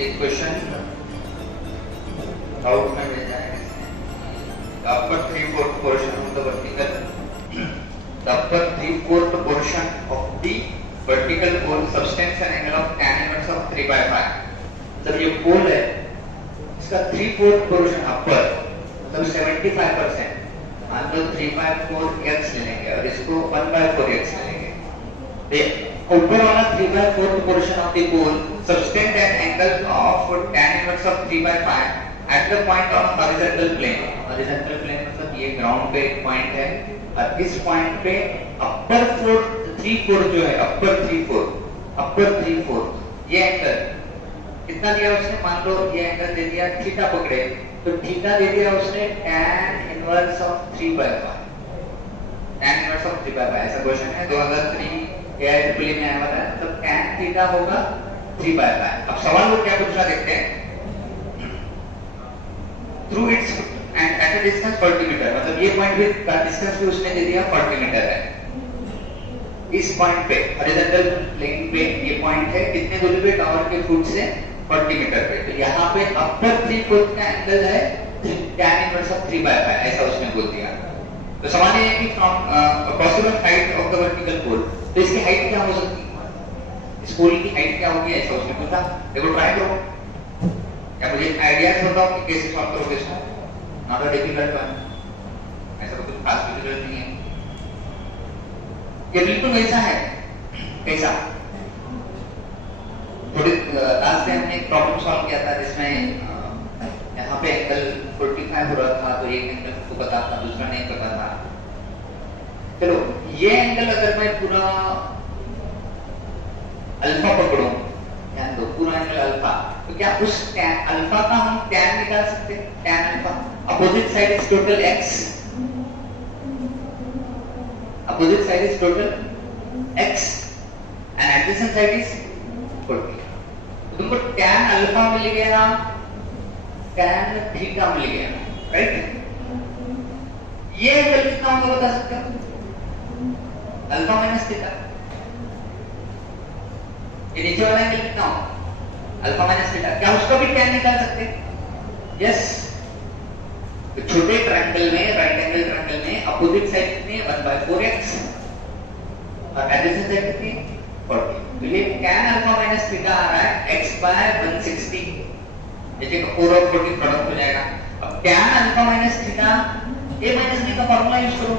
एक question doubt में भेजा है upper 3/4 portion of the vertical the upper 3/4 portion of the vertical pole subtends an angle of tan inverse of 3/5 जब ये पोल है इसका 3/4 portion upper मतलब 75% मान लो 3/4x ले लेंगे और इसको 1/4x ले लेंगे ऊपर वाला 3/4 portion of the pole subtend an angle of tan inverse of 3/5 at the point on horizontal plane मतलब ये ग्राउंड पे एक पॉइंट है और इस पॉइंट पे अपर 3/4 जो है अपर 3/4 ये एंगल कितना दिया उसने मान लो ये एंगल दे दिया थीटा पकड़े तो थीटा दे दिया उसने tan inverse of 3/5 tan inverse of 3/5 ऐसा क्वेश्चन है 2003 एआईट्रिपल में आया था तो tan थीटा होगा 3/5 अब सवाल वो क्या पूछा देखते हैं through its end at a distance 40 metre मतलब ये पॉइंट भी का डिस्टेंस भी उसने दे दिया 40 मीटर है इस पॉइंट पे हॉरिजॉन्टल प्लेन पे ये पॉइंट है कितने दूरी पे टावर के फुट से 40 मीटर पे तो यहाँ पे अपर 3/4 का एंगल है tan इनवर्स ऑफ 3/5 ऐसा उसने बोल दिया तो सवाल ये है कि from possible height of the vertical pole तो इसकी हाइट क्या हो सकती है इस पोल की हाइट क्या होगी ऐसा उसने पूछा देखो ट्राई करो क्या मुझे आइडिया होता हो कि कैसे सॉल्व करोगे इसको नॉट अ डिफिकल्ट वन ऐसा तो कुछ खास डिफिकल्ट नहीं है ये बिल्कुल वैसा है कैसा थोड़ी लास्ट टाइम हमने एक प्रॉब्लम सॉल्व किया था जिसमें यहाँ पे एंगल 45 हो रहा था तो एक एंगल को पता था दूसरा नहीं पता था चलो ये एंगल अगर मैं पूरा अल्फा पकड़ूं ध्यान दो पूरा एंगल अल्फा तो क्या उस tan अल्फा का हम tan निकाल सकते हैं tan alpha opposite side is total x opposite side is total x and adjacent side is 40 तुमको tan अल्फा मिल गया tan थीटा मिल गया राइट ये एंगल कितना होगा बता सकते हो अल्फा माइनस थीटा ये नीचे वाला एंगल कितना होगा अल्फा माइनस थीटा क्या उसका भी tan निकाल सकते हैं यस तो छोटे ट्रायंगल में राइट एंगल ट्रायंगल में अपोजिट साइड कितनी है 1/4x और एडजेसेंट साइड कितनी 40 तो ये tan अल्फा माइनस थीटा आ रहा है x/160 ये 4 और 40 प्रोडक्ट हो जाएगा अब tan alpha minus theta a minus b का फार्मूला यूज करो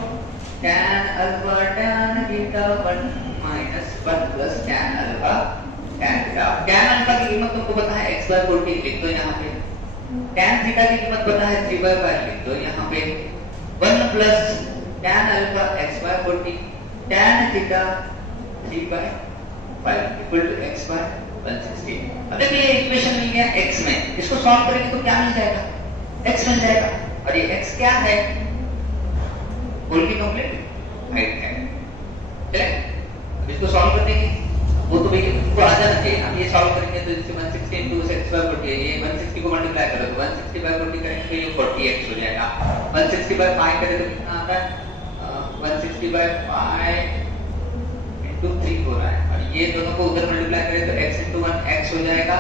tan alpha tan theta 1 minus 1 plus tan alpha tan theta tan alpha की कीमत तुमको पता है x/40 लिख दो यहाँ पे tan थीटा की कीमत पता है 3/5 लिख दो यहाँ पे 1 plus tan alpha x/40 tan theta 3/5 equal to x/160 अब देखिए ये इक्वेशन मिल गया x में इसको सॉल्व करेंगे तो क्या मिल जाएगा x मिल जाएगा और ये x क्या है पोल की कंप्लीट हाइट है चले इसको सॉल्व करने की वो तो भैया को आ जाना चाहिए हम ये सॉल्व करेंगे तो इससे 160 into x/40 ये 160 को मल्टीप्लाई करो तो 160/40 करेंगे तो ये 40x हो जाएगा 160/5 करें तो कितना आता है 160/5 into 3 हो रहा है और ये दोनों को उधर मल्टीप्लाई करें तो x into 1 x हो जाएगा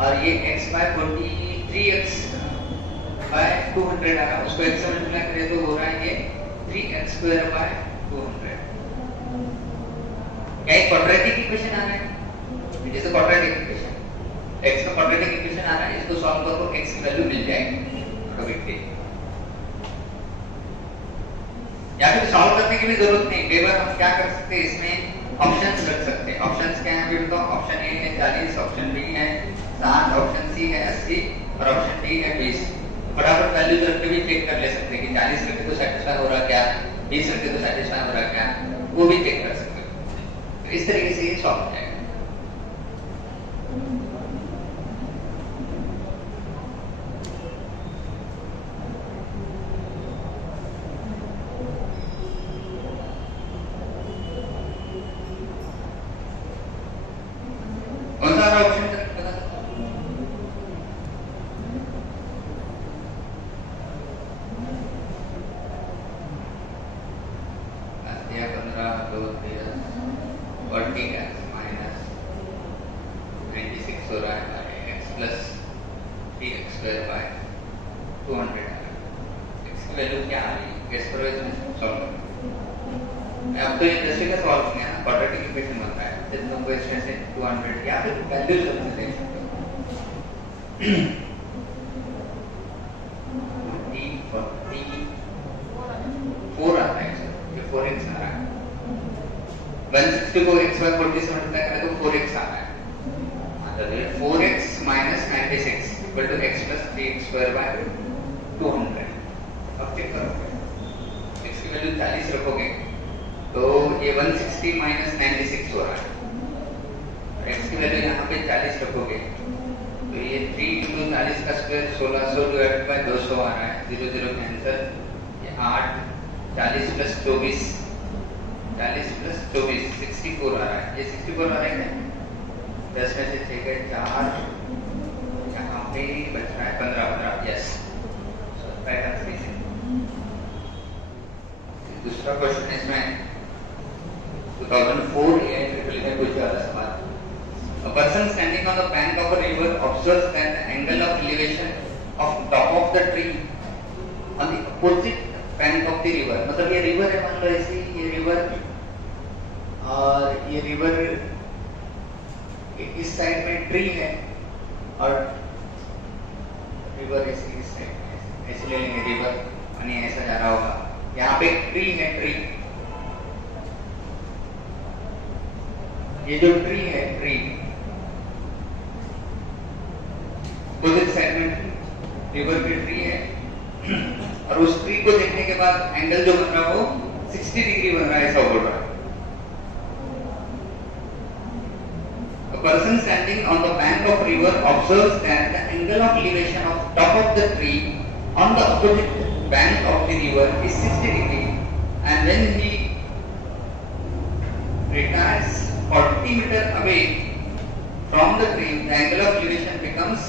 और ये x/40 3x/200 आएगा उसको x से मल्टीप्लाई करें तो हो रहा है ये 3x²/200 क्या एक क्वाड्रेटिक इक्वेशन आ रहा है जैसे क्वाड्रेटिक इक्वेशन x का क्वाड्रेटिक इक्वेशन आ रहा है इसको सॉल्व करो x की वैल्यू मिल जाएगी कभी या फिर सॉल्व करने की भी जरूरत नहीं कई बार हम क्या कर सकते हैं इसमें ऑप्शंस रख सकते हैं ऑप्शंस क्या है तो ऑप्शन ए है 40 ऑप्शन बी है 60 ऑप्शन सी है 80 और ऑप्शन डी है 20 फटाफट वैल्यूज रख के भी चेक कर ले सकते हैं कि 40 रखे तो सेटिस्फाई हो रहा क्या 20 रखे तो सेटिस्फाई हो रहा क्या वो भी चेक कर सकते हैं इस तरीके से ये सॉल्व हो जाएगा कौन सा ऑप्शन बता दिया 15 2 40 x माइनस 96 हो रहा है x plus 3x square by 200 आ रहा है। x की वैल्यू क्या आ रही है? गेस करो इसमें, सॉल्व करो। मैं अब तो ये 10 का सॉल्व किया ना, क्वाड्रेटिक इक्वेशन बन रहा है। जब तुमको इसमें से 200 या फिर वैल्यूज अपने देख सकते हो। 4 आता है, ये 4x आ रहा है। 160 को x by 40 से मल्टीप्लाई करें तो 4x आ रहा है। मतलब 4x minus 96 equal to x plus 3x square by 200। अब चेक करोगे, x की वैल्यू 40 रखोगे तो ये 160 minus 96 हो रहा है। x की वैल्यू यहाँ पे 40 रखोगे तो ये 3 into 40 का स्क्वायर 1600 डिवाइडेड बाय 200 आ रहा है। 0 0 कैंसिल, ये 8 40 प्लस 24 40 प्लस 24 64 आ रहा है। ये 64 आ रहा है क्या? 10 में से 6 गए 4, यहाँ पे बच रहा है 15 यस। Right answer is. दूसरा क्वेश्चन इसमें 2004 एआई ट्रिपल में कुछ ज्यादा सवाल। A person standing on the bank of a river observes that the angle of elevation of top of the tree on the opposite bank of the river, मतलब ये river है, मान लो ऐसे ये रिवर और ये रिवर इस साइड में ट्री है और रिवर ऐसे इस साइड ऐसे ले लेंगे रिवर और ये ऐसा जा रहा होगा। यहाँ पे ट्री है, ट्री, ये जो ट्री है, ट्री अपोजिट साइड में रिवर की ट्री है और उस ट्री को देखने के बाद एंगल जो बन रहा है वो 60 डिग्री बन रहा है, ऐसा बोल रहा है। A person standing on the bank of river observes that the angle of elevation of top of the tree on the opposite bank of the river is 60 degree, and when he retires 40 meter away from the tree, the angle of elevation becomes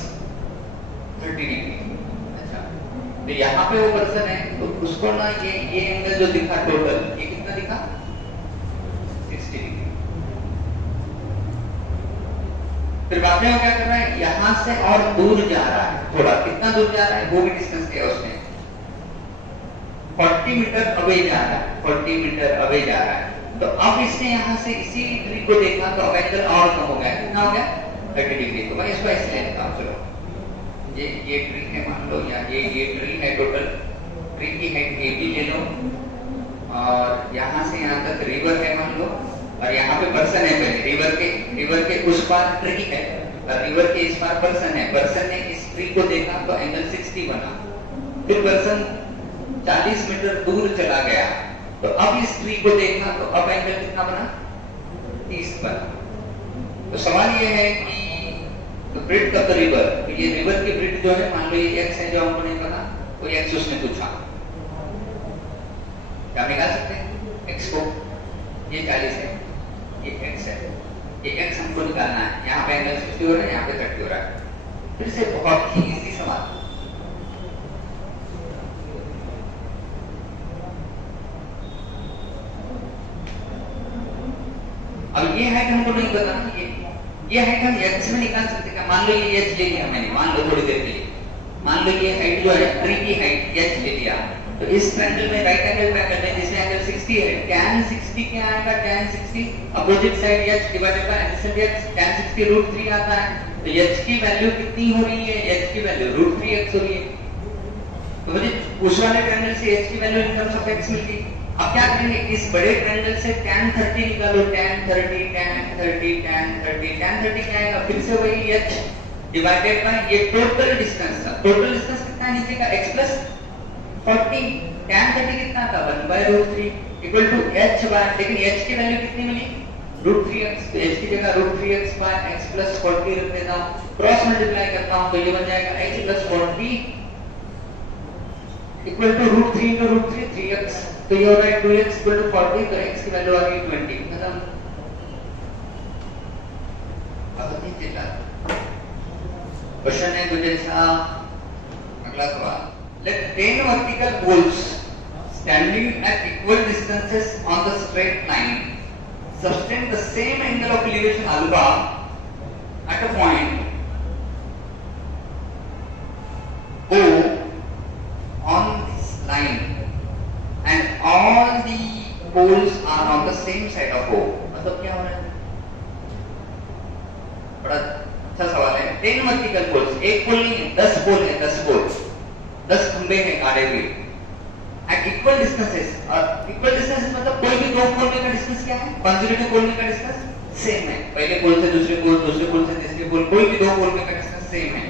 30 degree। अच्छा, तो यहाँ पे वो person है तो उसको ना ये एंगल जो दिखा टोटल, ये कितना दिखा? 60 डिग्री। फिर बाद में वो क्या कर रहा है, यहाँ से और दूर जा रहा है थोड़ा, कितना दूर जा रहा है वो भी डिस्टेंस दिया उसने, 40 मीटर अवे जा रहा है, 40 मीटर अवे जा रहा है। तो अब इसने यहाँ से इसी ट्री को देखा तो अब एंगल और कम हो गया, कितना हो गया? 30 डिग्री। तो मैं इसको ऐसे ले लेता हूँ, चलो ये ट्री है मान लो, या ये ट्री है, टोटल ट्री की हाइट ए बी ले लो और यहाँ से यहाँ तक रिवर है मान लो और यहाँ पे पर्सन है। पहले रिवर के उस पार ट्री है और रिवर के इस पार पर्सन है। पर्सन ने इस ट्री को देखा तो एंगल 60 बना। फिर पर्सन 40 मीटर दूर चला गया तो अब इस ट्री को देखा तो अब एंगल कितना बना? 30 बना। तो सवाल ये है कि तो ब्रिथ ऑफ द रिवर, तो ये रिवर की ब्रिथ जो है मान लो ये x है जो हमको नहीं पता, वो x उसने पूछा, क्या निकाल सकते हैं x को? ये 40 है, ये x है, ये x हमको निकालना है। यहाँ पे एंगल 60 हो रहा है, यहाँ पे 30 हो रहा है। फिर से बहुत ही इजी सवाल। अब ये है कि हमको नहीं पता, ये है कि हम x में निकाल सकते हैं। मान लो ये h ले लिया मैंने, मान लो थोड़ी देर के लिए, मान लो ये हाइट जो है ट्री की हाइट h ले लिया, तो इस ट्रायंगल में राइट एंगल ट्रायंगल में जिसमें एंगल 60 है, tan 60 क्या आएगा? tan 60 opposite side h divided by adjacent h, tan 60 √3 आता है। तो h की वैल्यू कितनी हो रही है? h की वैल्यू √3x हो रही है। तो मुझे उस वाले ट्रायंगल से h की value in terms of x मिल गई। अब क्या करेंगे, इस बड़े ट्रायंगल से tan 30 निकालो, tan 30 tan 30 tan 30 tan 30 क्या आएगा? फिर से वही h डिवाइडेड बाय ये टोटल डिस्टेंस था। टोटल डिस्टेंस कितना है नीचे का? x plus 40। tan 30 कितना था? 1/√3 इक्वल टू h बाय, लेकिन h की वैल्यू कितनी मिली? √3x। तो h की जगह √3x बाय x प्लस 40 रख देता हूं, क्रॉस मल्टीप्लाई करता हूं तो ये बन जाएगा h plus 40 equal to √3 into √3 3x। तो ये हो रहा है 2x इक्वल टू 40, तो x की वैल्यू आ गई 20। मतलब अब देखिए क्वेश्चन है कुछ ऐसा। अगला सवाल, let 10 vertical poles standing at equal distances on the straight line sustain the same angle of elevation alpha at a point poles are on the same side of O. मतलब क्या हो रहा है? बड़ा अच्छा सवाल है। 10 वर्टिकल पोल्स, एक पोल नहीं है, 10 पोल है, 10 पोल, 10 खंबे हैं गाड़े हुए एट इक्वल डिस्टेंसेस। और इक्वल डिस्टेंसेस मतलब कोई भी दो पोल में का डिस्टेंस क्या है? कंसेक्यूटिव पोल में का डिस्टेंस सेम है। पहले पोल से दूसरे पोल, दूसरे पोल से तीसरे पोल, कोई भी दो पोल में का डिस्टेंस सेम है।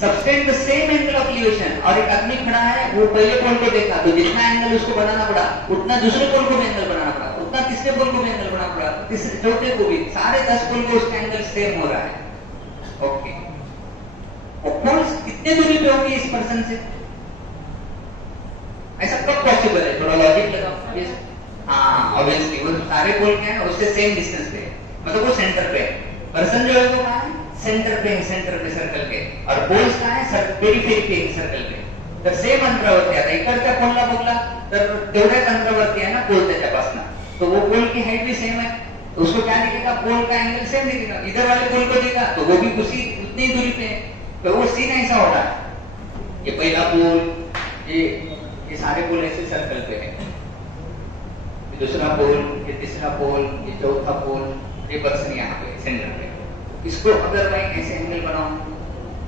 Subtend the same angle of elevation. और एक आदमी खड़ा है, वो पहले पोल को देखा तो जितना एंगल उसको बनाना पड़ा उतना दूसरे पोल को भी एंगल बनाना पड़ा, उतना तीसरे पोल को भी एंगल बनाना पड़ा, तीसरे चौथे को भी, सारे 10 पोल को उसका एंगल सेम हो रहा है। ओके, और पोल्स कितने दूरी पे होंगे इस पर्सन से? ऐसा कब पॉसिबल है? थोड़ा लॉजिक लगाओ। हाँ, ऑब्वियसली वो सारे पोल क्या है उससे सेम डिस्टेंस पे, मतलब वो सेंटर पे है। पर्सन जो है वो कहाँ है? सेंटर पे, सेंटर पे सर्कल के। और पोल्स कहाँ है? पेरिफेरी पे सर्कल पे। तर सेम अंतरावरती आता इकडच्या पोलला बघला तर तेवढ्याच अंतरावरती आहे ना पोल त्याच्यापासून, तो वो पोल की हाइट भी सेम है, तो उसको क्या दिखेगा? पोल का एंगल सेम दिखेगा। इधर वाले पोल को देखा तो वो भी उसी उतनी दूरी पे है, तो वो सीन ऐसा हो रहा है। ये पहला पोल, ये सारे पोल ऐसे सर्कल पे है, ये दूसरा पोल, ये तीसरा पोल, ये चौथा पोल, ये पर्सन यहाँ पे सेंटर पे। इसको अगर मैं ऐसे एंगल बनाऊं,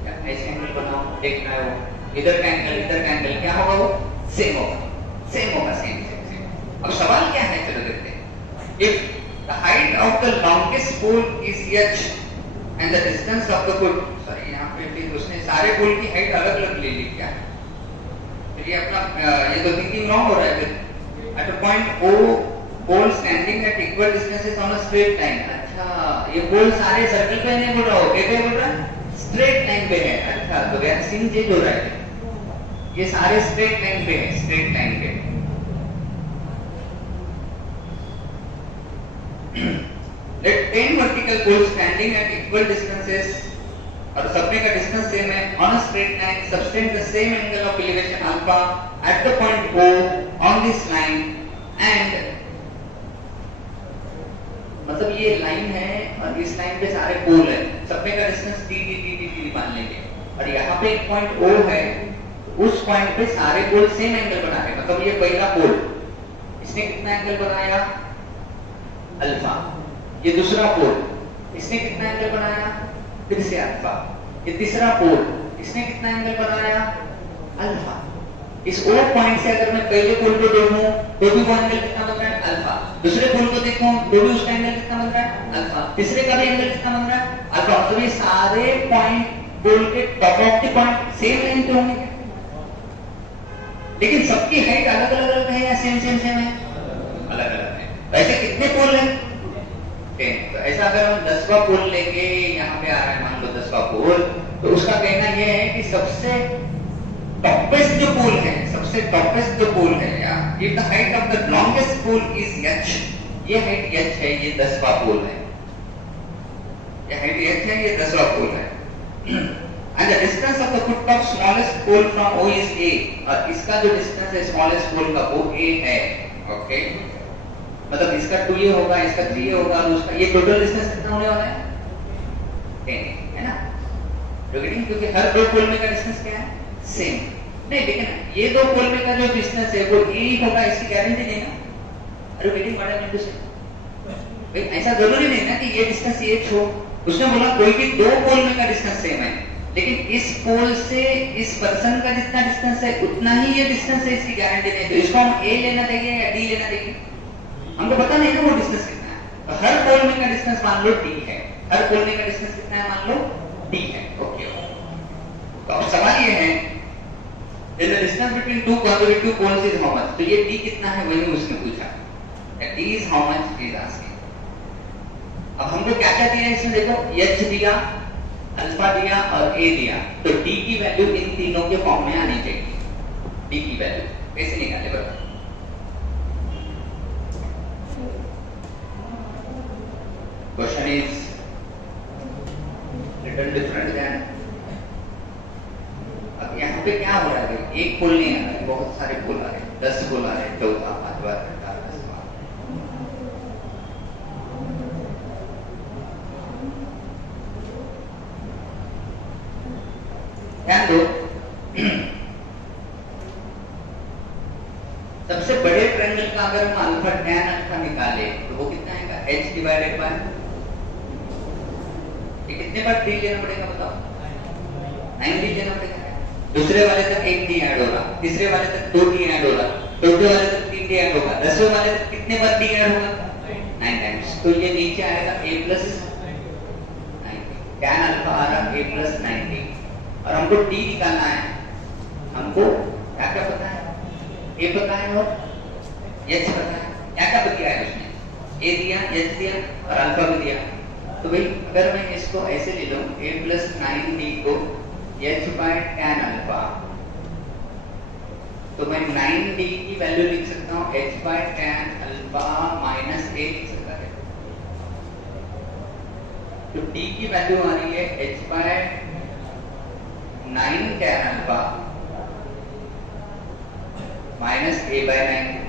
ऐसे एंगल बनाऊं, देखना है वो इधर का एंगल, इधर का एंगल क्या होगा? वो सेम होगा, सेम होगा, सेम सेम सेम। अब सवाल क्या है, चलो देखते हैं। If the height of the longest pole is h and the distance of the pole, sorry यहाँ पे फिर उसने सारे पोल की हाइट अलग अलग ले ली क्या? फिर ये अपना ये तो थिंकिंग रॉन्ग हो रहा है। फिर at a point O pole standing at equal distances on a straight line. अच्छा, ये पोल सारे सर्कल पे नहीं बोल रहा हो, क्या बोल रहा है? स्ट्रेट लाइन पे है। अच्छा, तो क्या सीन चेंज हो रहा है? ये सारे स्ट्रेट लाइन पे है, स्ट्रेट लाइन पे। Let 10 vertical poles standing at equal distances, और सबने का डिस्टेंस सेम है, on a straight line subtend the same angle of elevation alpha at the point O on this line and मतलब ये line है और इस लाइन पे सारे पोल है, सबने का डिस्टेंस d मान लेंगे, और यहाँ पे एक पॉइंट O है, उस पॉइंट पे सारे पोल सेम एंगल बना रहे हैं। मतलब ये पहला पोल, इसने कितना एंगल बनाया? अल्फा। ये दूसरा पोल, इसने कितना एंगल बनाया? फिर से अल्फा। ये तीसरा पोल, इसने कितना एंगल बनाया? अल्फा। इस O पॉइंट से अगर मैं पहले पोल को देखूं तो भी वो एंगल कितना बन रहा है? अल्फा। दूसरे पोल को देखूं तो भी उसका एंगल कितना बन रहा है? अल्फा। तीसरे का भी एंगल कितना बन रहा है? अल्फा। तो ये सारे पॉइंट पोल के top of the point same line पे होंगे, लेकिन सबकी हाइट अलग अलग है या सेम सेम सेम है? अलग अलग है। वैसे कितने पोल है? 10। तो ऐसा अगर हम 10वां पोल लेके यहाँ पे आ रहा है, मान लो 10वां पोल, तो उसका कहना यह है कि सबसे टॉपेस्ट जो पोल है, सबसे टॉपेस्ट जो पोल है, या if the height of the longest pole is h, ये हाइट h है, ये 10वां पोल है, ये हाइट h है, ये 10वां पोल है। And the distance of the foot of smallest pole from O is a, और इसका जो डिस्टेंस है स्मॉलेस्ट पोल का वो a है। ओके, मतलब इसका 2a होगा, इसका 3a होगा, और उसका ये टोटल डिस्टेंस कितना होने वाला है? 10 है ना? क्योंकि हर दो पोल में का डिस्टेंस क्या है? सेम। नहीं, लेकिन ये दो पोल में का जो डिस्टेंस है वो a ही होगा, इसकी गारंटी नहीं ना। अरे waiting what I mean to say, ऐसा जरूरी नहीं ना कि ये डिस्टेंस ये हो। उसने बोला कोई भी दो पोल में का डिस्टेंस सेम है, लेकिन इस पोल से इस पर्सन का जितना डिस्टेंस है उतना ही ये डिस्टेंस है, इसकी गारंटी नहीं। तो इसको हम a लेना देंगे या d लेना देंगे? हमको पता नहीं ना वो डिस्टेंस कितना है। तो हर पोल में का डिस्टेंस मान लो d है, हर पोल में का डिस्टेंस कितना है? मान लो d है। ओके, तो अब सवाल ये है the distance between two consecutive poles is how much? तो ये d कितना है वही उसने पूछा, d is how much is asking। अब हमको क्या क्या दिया इसमें देखो, h दिया, अल्फा दिया और a दिया, तो d की वैल्यू इन तीनों के फॉर्म में आनी चाहिए। d की वैल्यू कैसे निकाले बताओ? Question is little different then. अब यहाँ पे क्या हो रहा है? एक पोल नहीं आ रहा है, बहुत सारे पोल आ रहे हैं, 10 पोल आ रहे हैं, चौथा, पांचवा, छठा, 10वां। ध्यान दो, सबसे बड़े ट्रायंगल का अगर अगर हम अल्फा tan अल्फा निकाले तो वो कितना आएगा h डिवाइडेड बाय, ये कितने बार d लेना पड़ेगा बताओ, 9d लेना पड़ेगा। दूसरे वाले तक 1d ऐड होगा, तीसरे वाले तक 2d ऐड होगा, चौथे वाले तक 3d ऐड होगा, 10वें वाले तक कितने बार d ऐड होगा 9 टाइम्स। तो ये नीचे आएगा a plus 9d, tan alpha आ रहा a प्लस 9d। और हमको d निकालना है, हमको क्या क्या पता है, a पता है और h पता है। क्या क्या दिया है उसने, a दिया, h दिया और अल्फा भी दिया। तो भाई अगर मैं इसको ऐसे ले लूं a प्लस 9d को h बाय tan अल्फा, तो मैं 9d की वैल्यू लिख सकता हूँ h by tan alpha minus a लिख सकता है। तो d की वैल्यू आ रही है h by 9 tan alpha minus a by 9।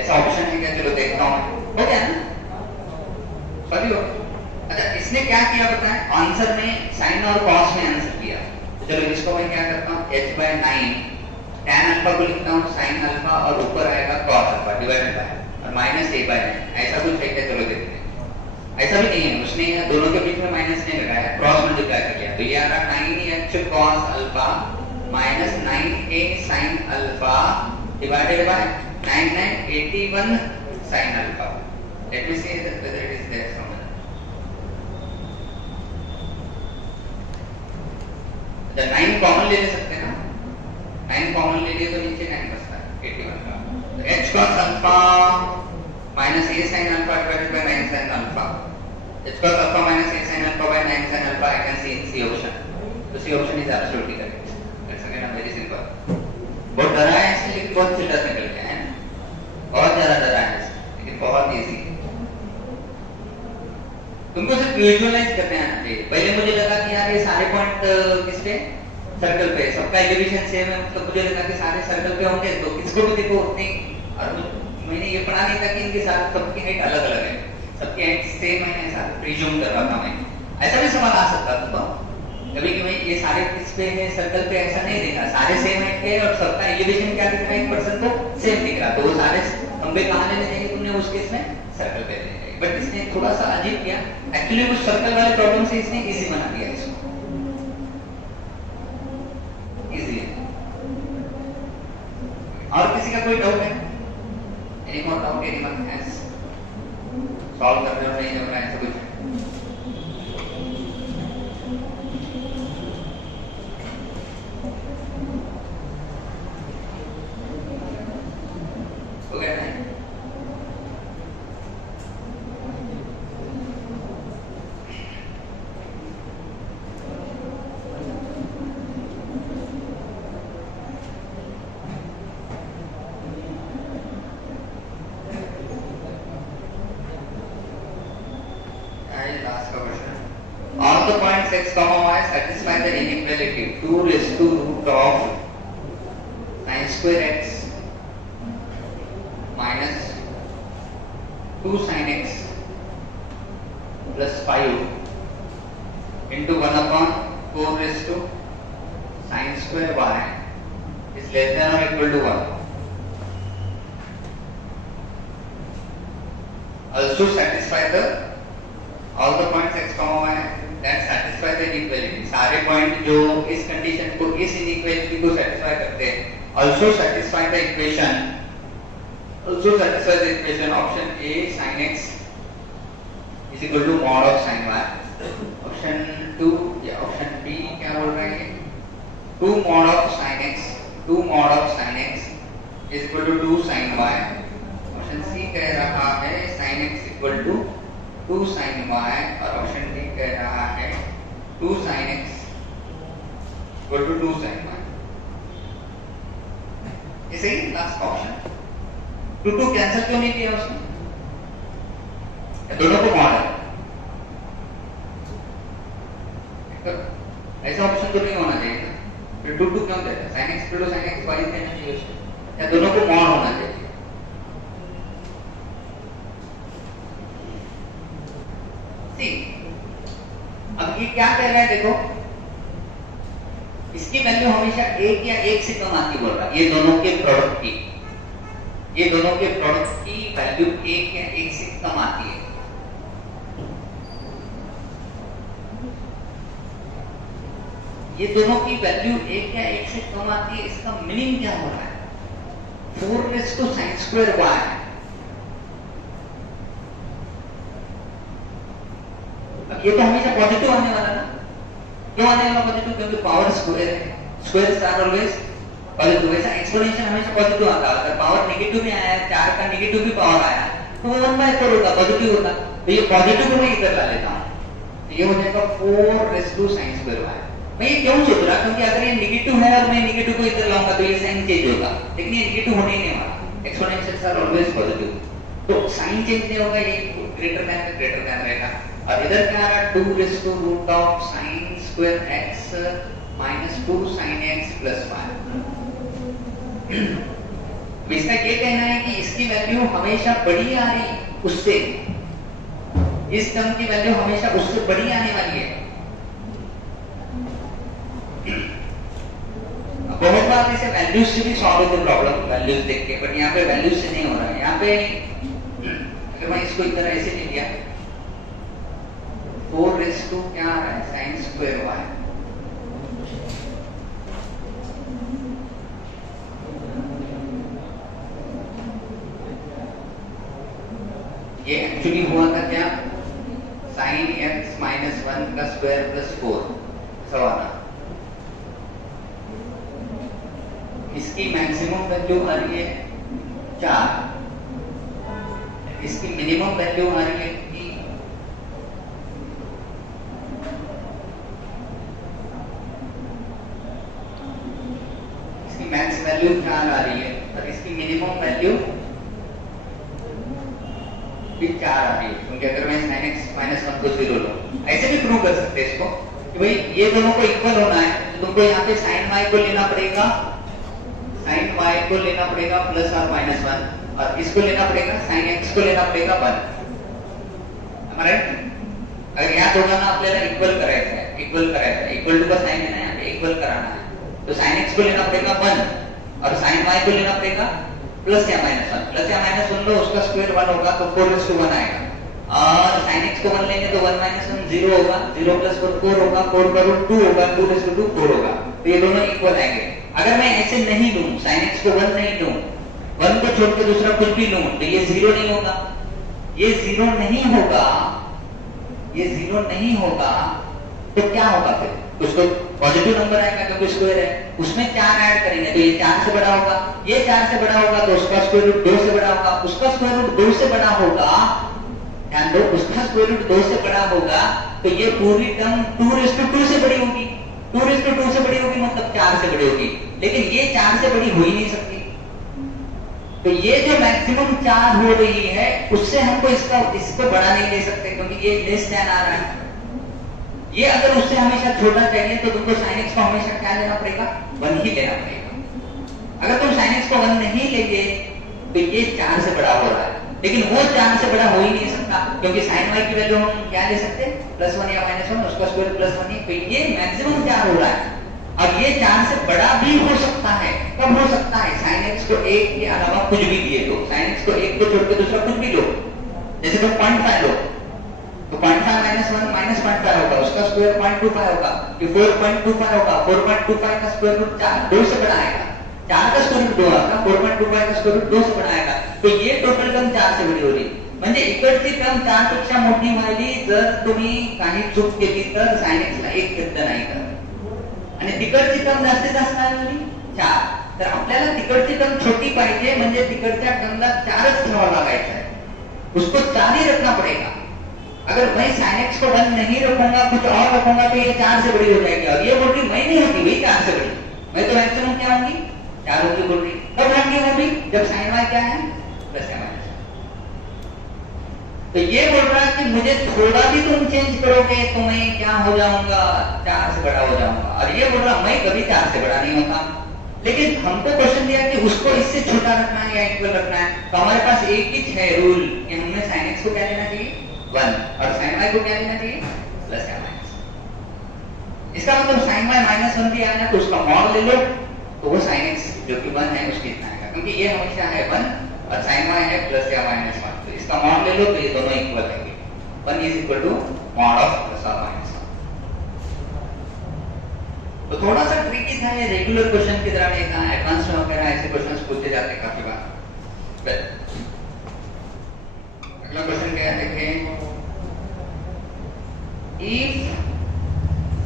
ऐसा ऑप्शन है क्या, चलो देखता हूँ, हो गया ना, सही हो। अच्छा इसने क्या किया बताएं, आंसर में साइन और कॉस में आंसर किया। तो चलो इसको मैं क्या करता हूँ h बाय 9 tan अल्फा को लिखता हूँ sin अल्फा और ऊपर आएगा cos अल्फा डिवाइडेड बाय और माइनस a बाय 9। ऐसा कुछ है क्या, चलो देखते हैं। ऐसा भी नहीं है, उसने दोनों के बीच में माइनस नहीं लगाया, क्रॉस मल्टीप्लाई कर लिया। तो ये आ रहा 9h cos alpha minus 9a sin alpha divided by 9981 sin alpha. Let me see whether it is there somewhere। तो 9 कॉमन ले सकते हैं ना, 9 कॉमन ले लिए तो नीचे 9 बचता है 81 का। तो h cos alpha minus a sin alpha divided bye 9 sin alpha, h cos alpha minus a sin alpha by 9 sin alpha I can see in C option. तो C option is absolutely correct. That's again very simple. बहुत डरा है इसलिए बहुत चिल्ला निकल गया है, बहुत ज्यादा डरा है लेकिन बहुत इजी। तुमको सिर्फ विजुअलाइज करने आना चाहिए। पहले मुझे लगा कि यार ये सारे पॉइंट किस पे, सर्कल पे, सबका एलिवेशन सेम है, मतलब मुझे लगा कि सारे सर्कल पे होंगे तो किसको भी देखो उतने। और मैंने ये पढ़ा नहीं था कि इनके साथ सबकी हाइट अलग अलग है, सबकी हाइट सेम है, ऐसा प्रिज्यूम कर रहा था मैं। ऐसा भी सवाल आ सकता था, तो कभी कि भाई ये सारे किस पे है, सर्कल पे, ऐसा नहीं देखा, सारे सेम हाइट के और सबका एलिवेशन क्या दिख रहा है, एक पर्सन को सेम दिख रहा, तो वो सारे खंबे कहाँ लेने चाहिए तुमने, उस केस में सर्कल पे लेने चाहिए। बट इसने थोड़ा सा अजीब किया, एक्चुअली उस सर्कल वाले प्रॉब्लम से इसने इजी बना दिया इसको, इजी है। और किसी का कोई डाउट है, any more doubt, anyone has solve कर रहे हो नहीं कर रहे हैं ऐसा कुछ? हो गया नहीं? X comma y satisfy the inequality 2 raised to root of sin square x minus 2 sin x plus 5 into 1 upon 4 raised to sin square y is less than or equal to 1. Also satisfy the all the points x comma y that satisfy the inequality. सारे point जो इस condition को, इस inequality को satisfy करते हैं। Also satisfy the equation. Also satisfy the equation option A sin x is equal to mod of sin y. Option 2 या option B क्या बोल रहा है? 2 mod of sin x, 2 mod of sin x is equal to 2 sin y. Option C कह रहा है sin x equal to 2 sin y और option D कह रहा है 2 sin x equal to 2 sin y। ये सही है लास्ट ऑप्शन। 2 कैंसिल क्यों नहीं किया उसने, दोनों को मॉड है, ऐसा ऑप्शन तो नहीं होना चाहिए ना, फिर 2 क्यों दे रहा है, sin x equal to sin x y देना चाहिए उसको, या दोनों को मॉड होना चाहिए। अब ये क्या कह रहा है देखो, इसकी वैल्यू हमेशा 1 या 1 से कम आती बोल रहा है, ये दोनों के प्रोडक्ट की, ये दोनों के प्रोडक्ट की वैल्यू 1 या 1 से कम आती है। ये दोनों की वैल्यू 1 या 1 से कम आती है, इसका मीनिंग क्या हो रहा है? 4 raise to sine square y, अब ये तो हमेशा पॉजिटिव आने वाला ना। क्यों आने वाला पॉजिटिव? क्योंकि पावर स्क्वायर है, स्क्वायर स्टार ऑलवेज पॉजिटिव। वैसा एक्सपोनेंशियल हमेशा पॉजिटिव आता है। अगर पावर नेगेटिव भी आया है, 4 का नेगेटिव भी पावर आया तो वो 1/4 होगा, पॉजिटिव होगा। तो ये पॉजिटिव को मैं इधर ला लेता हूं, तो ये हो जाएगा 4 raise to sine square y। मैं ये क्यों सोच रहा? क्योंकि अगर ये नेगेटिव है और मैं नेगेटिव को इधर लाऊंगा तो ये साइन चेंज होगा, लेकिन ये नेगेटिव होने ही नहीं वाला। एक्सपोनेंशियल आर ऑलवेज पॉजिटिव, तो साइन चेंज नहीं होगा, ये ग्रेटर देन रहेगा। और इधर क्या आ रहा है? 2 raise to root of sine square x minus 2 sine x plus y। इसका ये कहना है कि इसकी वैल्यू हमेशा बड़ी आ रही उससे, इस टर्म की वैल्यू हमेशा उससे बड़ी आने वाली है। बहुत बार ऐसे वैल्यूज से भी सॉल्व होते प्रॉब्लम, वैल्यूज देख के, बट यहाँ पे वैल्यूज से नहीं हो रहा है। यहाँ पे अगर मैं इसको इधर ऐसे ले लिया, 4 रेज़ टू क्या आ रहा है? Sign square y। ये एक्चुअली हुआ था क्या? साइन x माइनस 1 का स्क्वायर प्लस 4 सवाना। इसकी मैक्सिमम वैल्यू आ रही है 4, इसकी मिनिमम वैल्यू आ रही है 3। इसकी मैक्स वैल्यू 4 आ रही है और इसकी मिनिमम वैल्यू भी 4 आ रही है। क्योंकि अगर मैं sin x माइनस 1 को 0 लूं, ऐसे भी प्रूव कर सकते हैं इसको कि भाई ये दोनों को इक्वल होना है, तो तुमको यहाँ पे sin y को लेना पड़ेगा, sin y को लेना पड़ेगा प्लस और माइनस 1, और इसको लेना पड़ेगा sin x को लेना पड़ेगा 1। हमारे अगर यहाँ दोनों ना आपल्याला इक्वल करायचं है, इक्वल टू का साइन है ना, यहाँ पे इक्वल कराना है, तो sin x को लेना पड़ेगा 1 और sin y को लेना पड़ेगा प्लस या माइनस 1। प्लस या माइनस 1 लो, उसका स्क्वायर 1 होगा तो 4 रेज़ टू 1 आएगा। और sin x को 1 लेंगे तो 1 माइनस 1 0 होगा, 0 प्लस 4 4 होगा, 4 का रूट 2 होगा, 2 रेज़ टू 2 4 होगा। तो ये दोनों इक्वल आएंगे। अगर मैं ऐसे नहीं लूं, sin x को 1 नहीं लूं, 1 को छोड़ के दूसरा कुछ भी लूं, तो ये 0 नहीं होगा, ये 0 नहीं होगा, ये 0 नहीं होगा। तो क्या होगा फिर? उसको पॉजिटिव नंबर आएगा क्योंकि स्क्वायर है, उसमें 4 ऐड करेंगे तो ये 4 से बड़ा होगा, ये 4 से बड़ा होगा तो उसका स्क्वायर रूट 2 से बड़ा होगा, उसका स्क्वायर रूट 2 से बड़ा होगा, ध्यान दो, उसका स्क्वायर रूट 2 से बड़ा होगा, तो ये पूरी टर्म 2 रेज़ टू 2 से बड़ी होगी, 2 रेज़ टू 2 से बड़ी होगी मतलब 4 से बड़ी होगी, लेकिन ये 4 से बड़ी हो ही नहीं सकती। तो ये जो मैक्सिमम 4 हो रही है उससे हमको इसको बड़ा नहीं ले सकते क्योंकि ये लेस देन आ रहा है। ये अगर उससे हमेशा छोटा चाहिए तो तुमको sin x को हमेशा क्या लेना पड़ेगा? 1 ही लेना पड़ेगा। अगर तुम sin x को 1 नहीं लेंगे तो ये 4 से बड़ा हो रहा है, लेकिन वो 4 से बड़ा हो ही नहीं सकता क्योंकि sin y की वैल्यू हम क्या ले सकते हैं? +1 या -1, उसका स्क्वायर +1 ही, तो ये मैक्सिमम 4 हो रहा है। अब ये 4 से बड़ा भी हो सकता है। कब हो सकता है? sin x को 1 के अलावा कुछ भी दिए तो, sin x को 1 को छोड़ के दूसरा कुछ भी लो, जैसे तुम 0.5 लो तो 0.5 माइनस 1 माइनस 0.5 होगा, उसका स्क्वायर 0.25 होगा, ये 4.25 होगा, 4.25 का स्क्वायर रूट 2 से बड़ा आएगा, 4 का स्क्वायर रूट 2 आएगा, 4.25 का स्क्वायर रूट 2 से बड़ा आएगा, तो ये टोटल टर्म 4 से बड़ी हो रही। म्हणजे इकडची टर्म 4 पेक्षा मोठी व्हायली जर तुम्ही काही चूक केली तर sin x ला 1 रद्द नाही करत, आणि तिकडची टर्म जास्तीत जास्त काय झाली 4, तर आपल्याला तिकडची टर्म छोटी पाहिजे म्हणजे तिकडच्या टर्मला 4च ठेवावा लागायचा है, उसको 4 ही रखना पड़ेगा। अगर मैं sin x को 1 नहीं रखूंगा, कुछ और रखूंगा तो ये 4 से बड़ी हो जाएगी, और ये बोल रही मैं नहीं होती वही 4 से बड़ी, मैं तो मैक्सिमम क्या होगी 4 होगी बोल रही। कब होंगी वो भी? जब sin y क्या है प्लस या माइनस। तो ये बोल रहा है कि मुझे थोड़ा भी तुम चेंज करोगे तो मैं क्या हो जाऊंगा? 4 से बड़ा हो जाऊंगा, और ये बोल रहा मैं कभी 4 से बड़ा नहीं होता। लेकिन हमको क्वेश्चन दिया कि उसको इससे छोटा रखना है या इक्वल रखना है, तो हमारे पास एक ही है रूल कि हमें sin x को क्या लेना चाहिए 1 और sin y को क्या लेना चाहिए प्लस या माइनस। इसका मतलब sin y -1 भी आया ना तो उसका मॉड ले लो, तो वो sin x जो कि 1 है उसकी इतना आएगा, क्योंकि ये हमेशा है 1 और sin y है प्लस या माइनस 1, तो इसका मॉड ले लो तो ये दोनों इक्वल होंगे, 1 is equal to mod of plus और माइनस 1। तो थोड़ा सा ट्रिकी था ये, रेगुलर क्वेश्चन की तरह नहीं था, एडवांस में वगैरह ऐसे क्वेश्चंस पूछे जाते हैं काफी बार। अगला क्वेश्चन क्या है देखें, if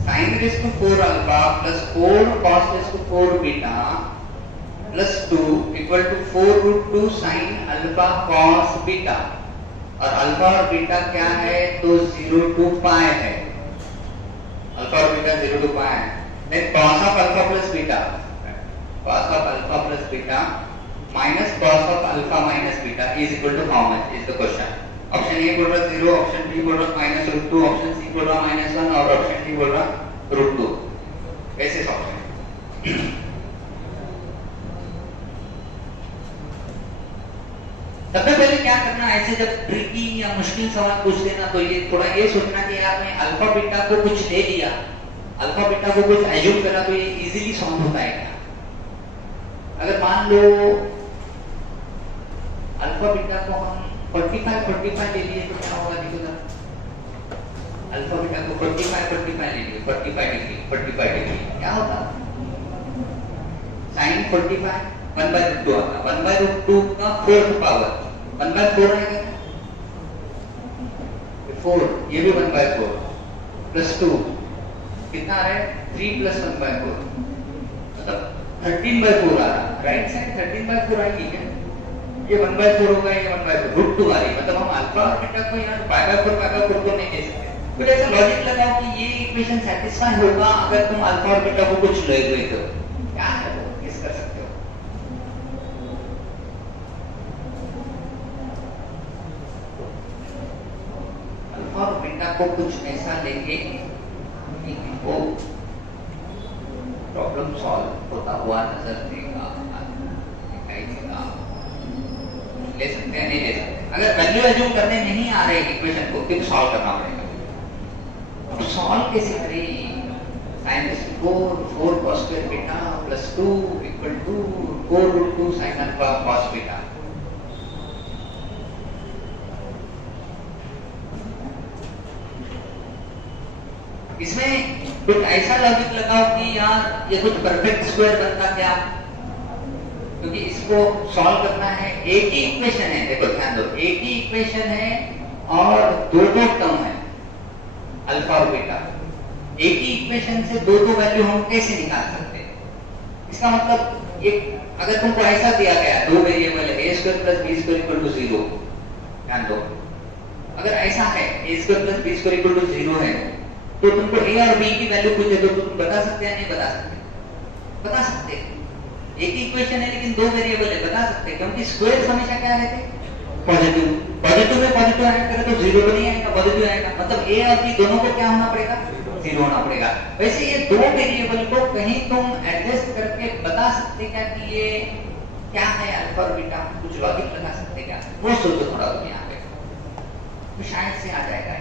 sin raised to 4 alpha plus 4 cos raised to 4 beta plus 2 equal to 4 root 2 sin alpha cos beta, और अल्फा और बीटा क्या है तो 0 to पाई है, अल्फा और बीटा 0 to पाई है। Then cos of alpha plus beta, cos of alpha plus beta minus cos of alpha minus beta is equal to how much is the question। Option A बोल रहा 0, option B बोल रहा minus root 2, option C बोल रहा minus 1 और option D बोल रहा root 2। कैसे सॉल्व करें? सबसे पहले क्या करना, ऐसे जब ट्रिकी या मुश्किल सवाल पूछते ना तो ये थोड़ा ये सोचना कि यार मैं अल्फा बीटा को कुछ ले लिया, अल्फा बीटा को कुछ एज्यूम करा तो ये इजीली सॉल्व होता है क्या। अगर मान लो अल्फा बीटा को हम 45 ले लिए तो क्या होगा, देखो जरा, अल्फा बीटा को 45 ले लिए, 45 डिग्री क्या होता, sin 45 1/√2 आता, 1/√2 का 4th पावर 1/4 आएगा, 4 ये भी 1/4 प्लस 2 कितना आ रहा है 3 प्लस 1/4 मतलब 13/4 आ रहा, राइट साइड 13/4 आएगी क्या, ये 1/4 होगा, ये 1/√2 आ रही, मतलब हम अल्फा और बीटा को यहाँ π/4 तो नहीं दे सकते। फिर ऐसा लॉजिक लगाओ कि ये इक्वेशन सैटिस्फाई होगा अगर तुम अल्फा और बीटा को कुछ ले गए तो क्या है वो गेस कर सकते हो। अल्फा और बीटा को कुछ ऐसा लेंगे कि वो प्रॉब्लम सॉल्व होता हुआ नजर देगा, दिखाई देगा, ले सकते हैं नहीं ले सकते। अगर वैल्यू एज्यूम करने नहीं आ रहे इक्वेशन को फिर सॉल्व करना पड़ेगा। अब सॉल्व कैसे करें, sin raised to 4 cos square beta plus 2 equal to 4 root 2 sin alpha cos beta। इसमें कुछ ऐसा लॉजिक लगाओ कि यार ये कुछ परफेक्ट स्क्वायर बनता क्या, क्योंकि इसको सॉल्व करना है, एक ही इक्वेशन है, देखो ध्यान दो, एक ही इक्वेशन है और दो टर्म है अल्फा और बीटा, एक ही इक्वेशन से दो वैल्यू हम कैसे निकाल सकते हैं। इसका मतलब एक अगर तुमको ऐसा दिया गया दो वेरिएबल है a² + b² = 0, ध्यान दो, अगर ऐसा है a² + b² = 0 है तो तुमको a और b की वैल्यू पूछे तो तुम बता सकते हैं नहीं बता सकते, बता सकते हैं। एक ही इक्वेशन है लेकिन दो वेरिएबल है, बता सकते हैं, क्योंकि स्क्वायर्स हमेशा क्या रहते हैं पॉजिटिव, पॉजिटिव में पॉजिटिव ऐड करें तो 0 तो नहीं आएगा, पॉजिटिव आएगा, मतलब a और b दोनों को क्या होना पड़ेगा 0 होना पड़ेगा। वैसे ये दो वेरिएबल को कहीं तुम एडजस्ट करके बता सकते क्या कि ये क्या है अल्फा और बीटा, कुछ लॉजिक लगा सकते क्या, वो सोचो थोड़ा तुम यहाँ पे, तो शायद से आ जाएगा।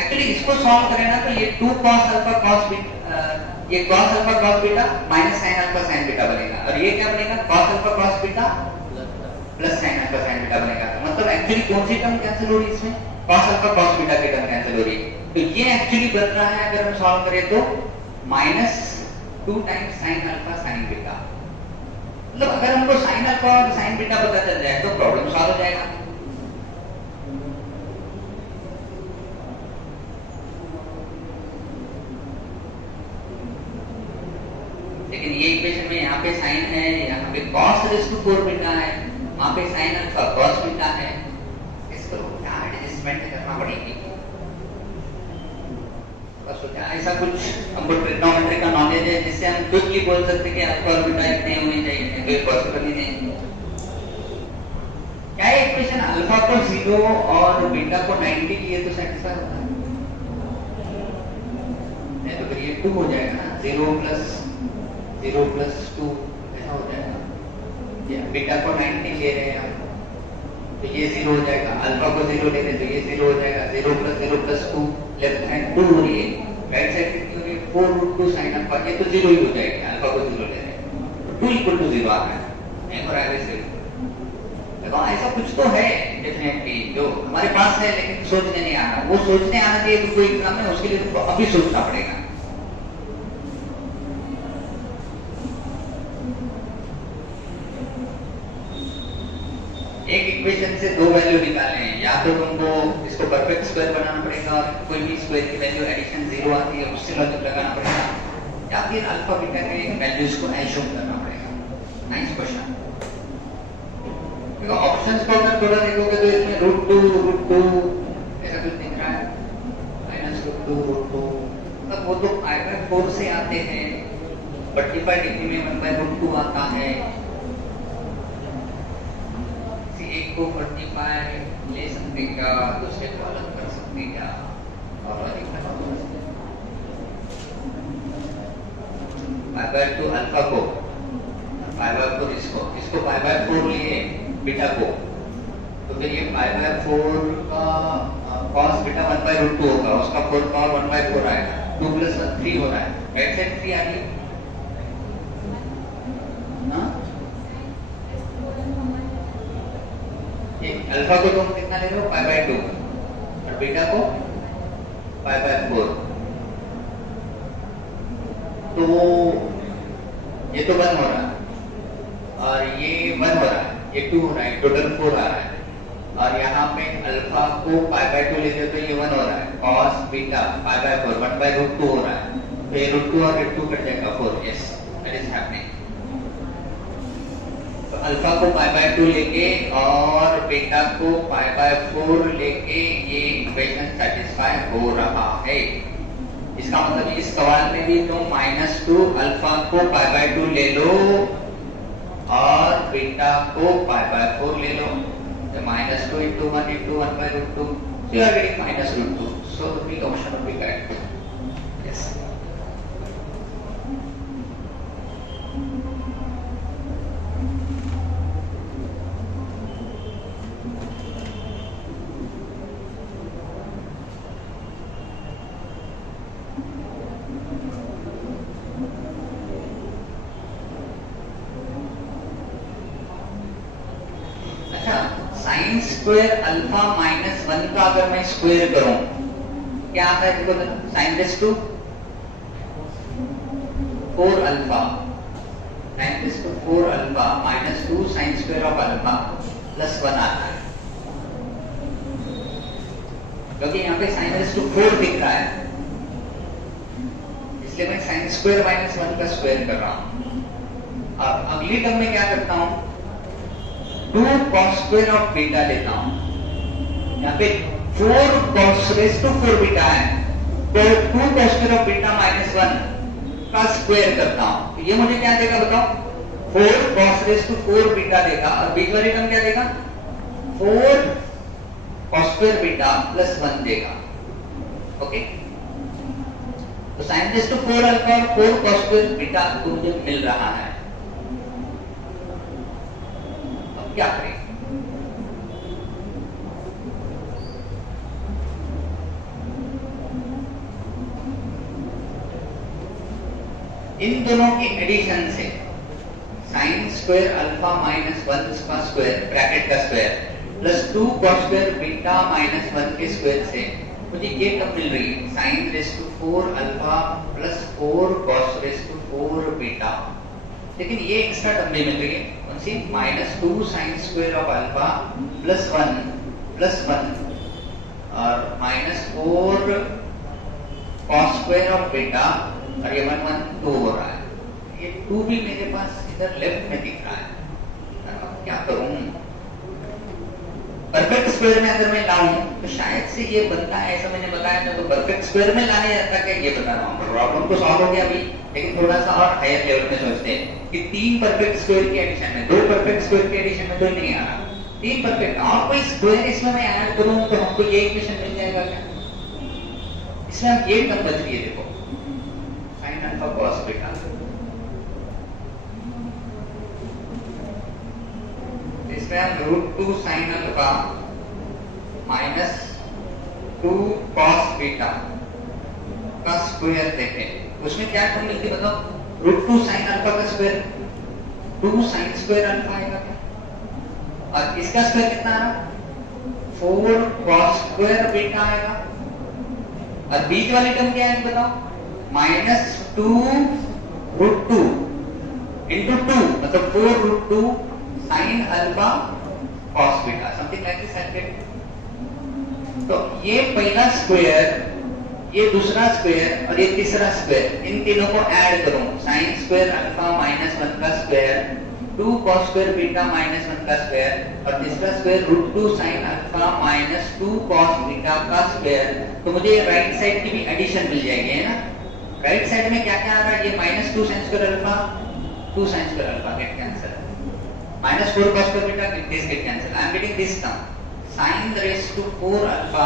एक्चुअली इसको सॉल्व करें ना तो ये 2 cos alpha cos beta, ये cos alpha cos beta minus sin alpha sin beta बनेगा, और ये क्या बनेगा cos alpha cos beta plus sin alpha sin beta बनेगा। मतलब एक्चुअली कौन सी टर्म कैंसिल हो रही है इसमें, cos alpha cos beta की टर्म कैंसिल हो रही है, तो ये एक्चुअली बन रहा है अगर हम सॉल्व करें तो -2 times sin alpha sin beta। मतलब अगर हमको sin alpha और sin beta पता चल जाए तो प्रॉब्लम सॉल्व हो जाएगा। लेकिन ये इक्वेशन में यहाँ पे साइन है, यहाँ पे cos raised to 4 बीटा है, वहाँ पे sin alpha cos बीटा है, इसको क्या एडजस्टमेंट करना पड़ेगी। बस क्या ऐसा कुछ हमको ट्रिग्नोमेट्री का नॉलेज है जिससे हम क्विकली बोल सकते कि अल्फा और बीटा इतने होने चाहिए, कोई पॉसिबल ही नहीं। क्या ये इक्वेशन अल्फा को 0 और बीटा को 90 लिए तो सेटिस्फाई होता है, नहीं तो फिर ये 2 हो जाएगा ना, 0 + 2 ऐसा हो जाएगा, ये बीटा को 90 ले रहे हैं हम तो ये 0 हो जाएगा, अल्फा को 0 ले रहे हैं तो ये 0 हो जाएगा, 0 + 0 + 2 लेफ्ट हैंड 2 हो रही है, राइट साइड कितनी हो रही है 4 √2 sin alpha, ये तो 0 ही हो जाएगी, अल्फा को 0 ले रहे हैं तो 2 = 0 आ रहा है। नहीं हो रहा है वैसे। देखो ऐसा कुछ तो है डेफिनेटली जो हमारे पास है लेकिन सोचने नहीं आ रहा। वो सोचने आना चाहिए तुमको एग्जाम में, उसके लिए तुमको अभी सोचना पड़ेगा। एक इक्वेशन से दो वैल्यू निकालने हैं, या तो तुमको इसको परफेक्ट स्क्वायर बनाना पड़ेगा और कोई भी स्क्वायर की वैल्यू एडिशन 0 आती है उससे लॉजिक लगाना पड़ेगा, या फिर अल्फा बीटा के वैल्यूज को एज्यूम करना पड़ेगा। Nice question. देखो ऑप्शंस को अगर थोड़ा देखोगे तो इसमें √2 ऐसा कुछ दिख रहा है, -√2 मतलब वो तो π/4 से आते हैं, 45 डिग्री में 1/√2 आता है। एक को 45 ले सकते क्या, दूसरे को अलग कर सकते क्या, और अधिक π/2 अल्फा को π/4 इसको π/4 लिए बीटा को, तो फिर ये π/4 का cos बीटा 1/√2 होगा, उसका 4 पावर 1/4 आएगा, 2 + 1 3 हो रहा है, राइट साइड 3 आ रही है ना। अल्फा को तुम कितना ले रहे हो π/2 और बीटा को π/4, तो ये तो 1 हो रहा है और ये 1 हो रहा है, ये 2 हो रहा है, टोटल 4 आ रहा है। और यहाँ पे अल्फा को π/2 लेते हो तो ये 1 हो रहा है, cos बीटा π/4 1/√2 हो रहा है, तो ये √2 और 2 कट जाएगा 4। Yes that is happening. तो अल्फा को π/2 लेके और बीटा को π/4 लेके ये इक्वेशन सेटिस्फाई हो रहा है। इसका मतलब इस सवाल में भी तुम -2 अल्फा को π/2 ले लो और बीटा को π/4 ले लो, तो -2 × 1 × 1/√2, so you are getting -√2, so the B option will be correct. Yes. Sign square alpha -1 का अगर मैं स्क्वायर करूं क्या आता है, देखो sine raise to 4 alpha, sine raise to 4 alpha -2 sine square of alpha +1 आता है, क्योंकि यहाँ पे साइन रेस टू 4 दिख रहा है, इसलिए मैं साइन स्क्वायर -1 का स्क्वायर कर रहा हूं। अब अगली टर्म में क्या करता हूं, 2 cos स्क्वायर ऑफ बीटा लेता हूं, यहाँ पे 4 cos रेस टू 4 बीटा है, तो 2 cos स्क्वायर ऑफ बीटा -1 का स्क्वायर करता हूं, तो ये मुझे क्या देगा बताओ, 4 cos रेस टू 4 बीटा देगा, और बीच वाली टर्म क्या देगा, 4 cos स्क्वायर बीटा +1 देगा। ओके, तो sin रेस टू 4 अल्फा और 4 cos स्क्वायर बीटा तो मुझे मिल रहा है। क्या करें, इन दोनों की एडिशन से साइन स्क्वायर अल्फा -1 का स्क्वायर ब्रैकेट का स्क्वायर +2 cos स्क्वायर बीटा -1 के स्क्वायर से मुझे ये टर्म मिल रही है, sine raise to 4 alpha +4 cos raise to 4 beta. लेकिन ये एक्स्ट्रा टर्म भी मिल रही है, कौन सी, -2 साइन स्क्वायर ऑफ अल्फा +1 और -4 cos स्क्वायर ऑफ बीटा, और ये 1 2 हो रहा है, ये 2 भी मेरे पास इधर लेफ्ट में दिख रहा है। अब क्या करूं, परफेक्ट स्क्वायर में अगर मैं लाऊं तो शायद से ये बनता है, ऐसा मैंने बताया था, तो परफेक्ट स्क्वायर में लाने जाता है, ये बता रहा हूं, प्रॉब्लम तो सॉल्व हो गया अभी, लेकिन थोड़ा सा और हायर लेवल में सोचते हैं कि 3 परफेक्ट स्क्वायर की एडिशन में 2 परफेक्ट स्क्वायर की एडिशन में तो नहीं आ रहा, 3 परफेक्ट और कोई स्क्वायर इसमें मैं ऐड करूं तो हमको ये इक्वेशन मिल जाएगा क्या, इसमें हम ये टर्म बच रही है, देखो sin अल्फा cos बीटा, इसमें हम √2 sin अल्फा -2 cos बीटा का स्क्वायर देखें, उसमें क्या टर्म मिलती है बताओ, √2 sin अल्फा का स्क्वायर 2 साइन स्क्वायर अल्फा आएगा क्या? और इसका स्क्वायर कितना आ रहा? 4 cos स्क्वायर बीटा आएगा। और बीच वाली टर्म क्या है बताओ? -2 रूट 2 इंटू 2 मतलब 4 root 2 sine alpha cos beta, something like this I get. तो ये पहला स्क्वायर, ये दूसरा स्क्वायर और ये तीसरा स्क्वायर, इन तीनों को ऐड करूं, साइन स्क्वायर अल्फा माइनस 1 का square, 2 cos square beta minus 1 का स्क्वायर और तीसरा square root 2 sine alpha minus 2 cos beta का स्क्वायर। तो मुझे राइट साइड की भी एडिशन मिल जाएगी, है ना? राइट साइड में क्या क्या आ रहा है? ये -2 sine square alpha, 2 sine square alpha get cancel, -4 cos square beta this get cancel. I am getting this term sin raised to 4 alpha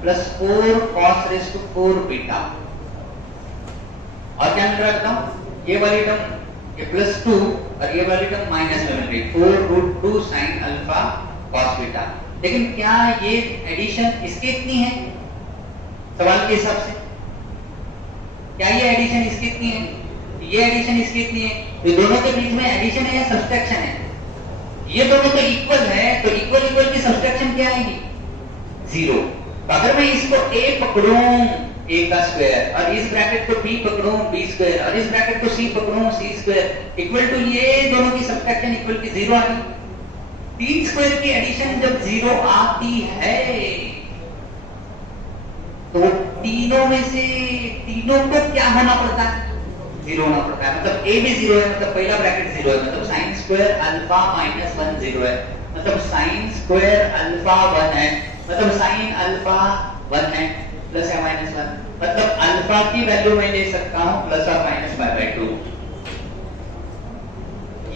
plus 4 cos raised to 4 beta. और क्या मिल रहा है? ये वाली टर्म ये +2 और ये वाली टर्म माइनस में मिल रही 4 root 2 sin alpha cos beta. लेकिन क्या ये एडिशन इसके इतनी है? सवाल के हिसाब से क्या ये एडिशन इसकी इतनी है? ये एडिशन इसकी इतनी है? ये दोनों के बीच में एडिशन है या सब्सट्रैक्शन है? ये दोनों तो इक्वल है, तो इक्वल इक्वल की सब्सट्रैक्शन क्या आएगी? 0। तो अगर मैं इसको a पकड़ूं a का स्क्वायर और इस ब्रैकेट को b पकड़ूं b स्क्वायर और इस ब्रैकेट को c पकड़ूं c स्क्वायर इक्वल टू ये दोनों की सब्सट्रैक्शन इक्वल की 0 आ गई। 3 स्क्वायर की एडिशन जब 0 आती है तो तीनों में से तीनों को क्या होना पड़ता है? 0 होना पड़ता है। मतलब a भी 0 है, मतलब पहला ब्रैकेट 0 है, मतलब sin स्क्वायर अल्फा माइनस 1 0 है, मतलब sin स्क्वायर अल्फा 1 है, मतलब sin अल्फा 1 है प्लस या माइनस 1, मतलब अल्फा की वैल्यू मैं ले सकता हूं प्लस और माइनस /2।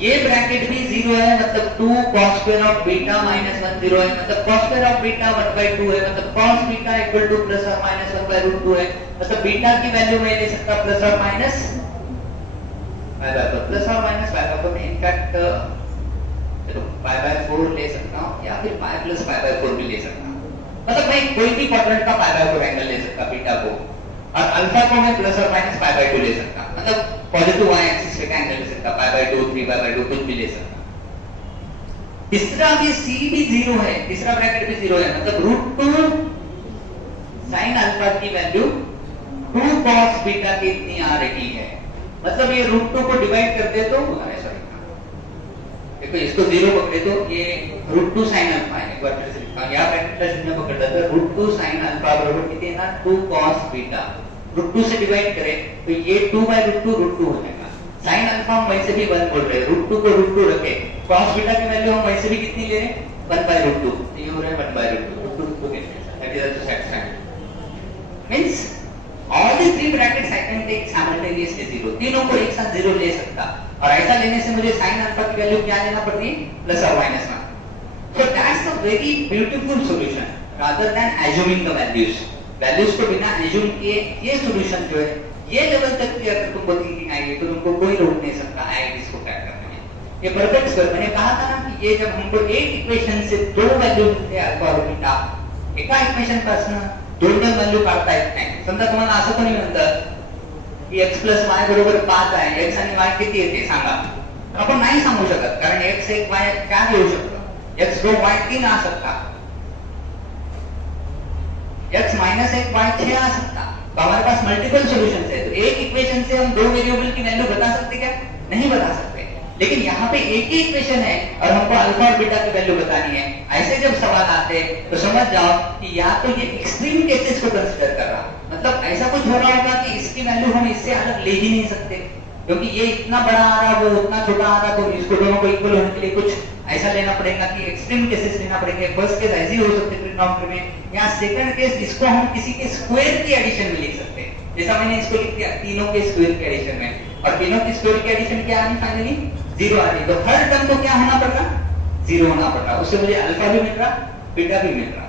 ये ब्रैकेट भी 0 है, मतलब 2 cos square of beta minus 1 0 है, मतलब cos स्क्वायर ऑफ बीटा 1/2 है, मतलब cos beta equal two plus और माइनस 1/√2 है, मतलब बीटा की वैल्यू मैं ले सकता प्लस और माइनस प्लस और माइनस /4 में इनफैक्ट चलो /4 ले सकता हूं या फिर pi प्लस /4 भी ले सकता हूं। मतलब मैं कोई भी क्वाड्रेंट का /4 एंगल ले सकता बीटा को, और अल्फा को मैं प्लस और माइनस /2 ले सकता, मतलब पॉजिटिव y एक्सिस पे का एंगल ले सकता, /2 3/2 कुछ भी ले सकता। तीसरा भी c भी 0 है, तीसरा ब्रैकेट भी 0 है, मतलब √2 sin अल्फा की वैल्यू 2 cos बीटा की इतनी आ रही है। मतलब ये √2 को डिवाइड कर दे तो सॉरी देखो इसको 0 पकड़े तो ये √2 sin अल्फा है, एक बार फिर से लिखता हूं, यहां ब्रैकेट में पकड़ लेते हैं, √2 sin अल्फा बराबर कितने ना 2 cos बीटा, √2 से डिवाइड करें तो ये 2/√2 √2 हो जाएगा। sin अल्फा हम वैसे भी 1 बोल रहे हैं, √2 को √2 रखे, cos बीटा की वैल्यू हम वैसे भी कितनी ले रहे हैं 1/√2, तो ये हो रहा है 1/√2, √2 that is also satisfied. Means all the three brackets I can take simultaneously 0, तीनों को एक साथ 0 ले सकता, और ऐसा लेने से मुझे sin अल्फा की वैल्यू क्या लेना पड़ती है प्लस और minus 1। so that's a very beautiful solution rather than assuming the values को बिना assume किए ये solution जो है ये लेवल तक की अगर तुमको थिंकिंग आएगी तो तुमको कोई रोक नहीं सकता है इसको क्रैक करने में। ये परफेक्ट स्क्वायर मैंने कहा था ना कि ये जब हमको एक इक्वेशन से दो वैल्यू मिलते हैं अल्फा और बीटा, एका इक्वेशन पासून दोन वैल्यू काढता येत नाही। समजा तुम्हाला असं कोणी म्हणतं की x + y बरोबर 5 आहे, x आणि y किती येते सांगा, तर आपण नाही सांगू शकत कारण x 1 y 4 येऊ शकतो, x 2 y 3 आ सकता, x - 1 y 6 आ सकता। तो हमारे पास मल्टीपल सॉल्यूशंस है, तो एक इक्वेशन से हम दो वेरिएबल की वैल्यू बता सकते क्या? नहीं बता सकते। लेकिन यहाँ पे एक ही इक्वेशन है और हमको अल्फा और बीटा की वैल्यू बतानी है। ऐसे जब सवाल आते हैं तो समझ जाओ कि या तो ये एक्सट्रीम केसेस को कंसीडर कर रहा, मतलब ऐसा कुछ हो रहा होगा कि इसकी वैल्यू हम इससे अलग ले ही नहीं सकते, क्योंकि ये इतना बड़ा आ रहा वो उतना छोटा आ रहा, तो इसको दोनों को इक्वल होने के लिए कुछ ऐसा लेना पड़ेगा कि एक्सट्रीम केसेस लेना पड़ेंगे। फर्स्ट केस ऐसे हो सकते ट्रिग्नोमेट्री में, या सेकंड केस इसको हम किसी के स्क्वायर की एडिशन में लिख सकते हैं, जैसा मैंने इसको लिख दिया तीनों के स्क्वायर की एडिशन में, और तीनों की स्क्वायर की एडिशन क्या आनी फाइनली 0 आ रही, तो हर टर्म को क्या होना पड़ रहा 0 होना पड़ रहा, उससे मुझे अल्फा भी मिल रहा बीटा भी मिल रहा,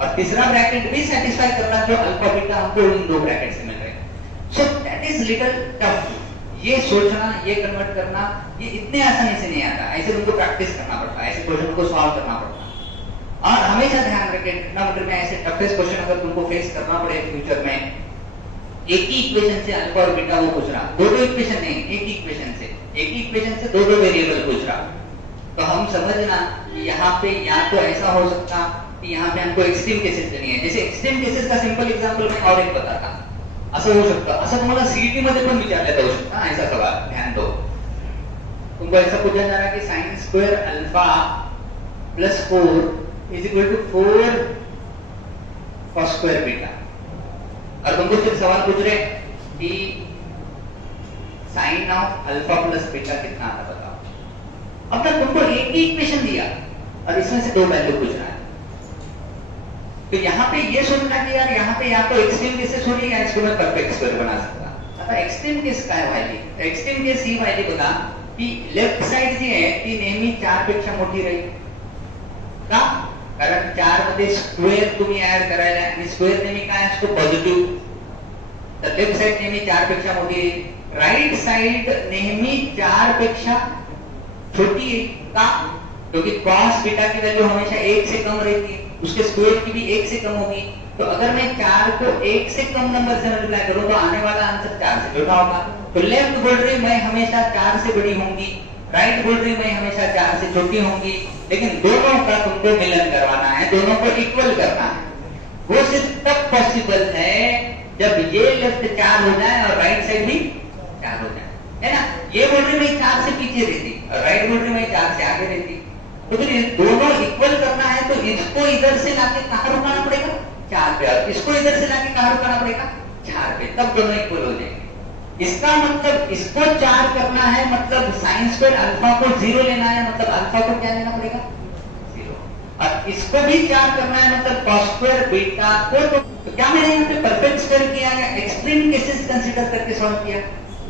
और तीसरा ब्रैकेट भी सेटिस्फाई कर रहा जो अल्फा बीटा हमको इन दो ब्रैकेट से मिल रहे हैं। So that is little tough, ये सोचना ये कन्वर्ट करना ये इतने आसानी से नहीं आता, ऐसे तुमको प्रैक्टिस करना पड़ता है, ऐसे क्वेश्चन को सॉल्व करना पड़ता है। और हमेशा ध्यान रखें ट्रिग्नोमेट्री में ऐसे टफेस्ट क्वेश्चन अगर तुमको फेस करना पड़े फ्यूचर में एक ही इक्वेशन से अल्फा और बीटा वो पूछ रहा, दो दो इक्वेशन नहीं, एक ही इक्वेशन से, एक ही इक्वेशन से दो दो वेरिएबल पूछ रहा। तो हम समझना कि यहाँ पे या तो ऐसा हो सकता कि यहाँ पे हमको एक्सट्रीम केसेस लेनी है। जैसे एक्सट्रीम केसेस का सिंपल एग्जांपल मैं और एक बताता, असं होऊ शकतं, असं तुम्हाला सीईटी मध्ये पण विचारण्यात येऊ शकतं ऐसा सवाल, ध्यान दो। तुमको ऐसा पूछा जा रहा है कि sine square alpha plus 4 is equal to 4 cos square beta, और तुमको सिर्फ सवाल पूछ रहे कि sine of alpha plus beta कितना आता बताओ। अब तक तुमको एक ही इक्वेशन दिया और इसमें से दो वैल्यू पूछ रहा है, तो यहाँ पे ये सोचना कि यार यहाँ पे या तो एक्सट्रीम केसेस हो रही है या इसको मैं परफेक्ट स्क्वायर बना सकता। आता एक्सट्रीम केस काय व्हायली, एक्सट्रीम केस ही व्हायली बघा की लेफ्ट साइड जी आहे ती नेहमी 4 पेक्षा मोठी राहील का, कारण 4 मध्ये स्क्वेअर तुम्ही ऍड करायला आणि स्क्वेअर नेहमी काय असतो पॉझिटिव्ह, तर लेफ्ट साइड नेहमी 4 पेक्षा मोठी आहे, राइट साइड नेहमी 4 पेक्षा छोटी है का, क्योंकि cos बीटा की वैल्यू हमेशा 1 से कम रहती है, उसके स्क्वायर की भी 1 से कम होगी। तो अगर मैं 4 को 1 से कम नंबर से मल्टीप्लाई करूं तो आने वाला आंसर 4 से छोटा होगा। तो लेफ्ट बोल रही मैं हमेशा 4 से बड़ी होंगी, राइट बोल रही मैं हमेशा 4 से छोटी होंगी, लेकिन दोनों का तुमको मिलन करवाना है, दोनों को इक्वल करना है। वो सिर्फ तब पॉसिबल है जब ये लेफ्ट 4 हो जाए और राइट साइड भी 4 हो जाए, है ना। ये बोल रही मैं 4 से पीछे रहती और राइट बोल रही मैं 4 से आगे रहती, तो फिर दोनों इक्वल करना है तो इसको इधर से लाके कहां रुकाना पड़ेगा 4 पे, और इसको इधर से लाके कहां रुकाना पड़ेगा 4 पे, तब दोनों इक्वल हो जाएंगे। इसका मतलब इसको 4 करना है, मतलब साइन स्क्वायर अल्फा को 0 लेना है, मतलब अल्फा को क्या लेना पड़ेगा 0, और इसको भी 4 करना है, मतलब कॉस स्क्वायर बीटा को। तो क्या मैंने यहाँ पे परफेक्ट स्क्वायर किया है, एक्सट्रीम केसेस कंसीडर करके सॉल्व किया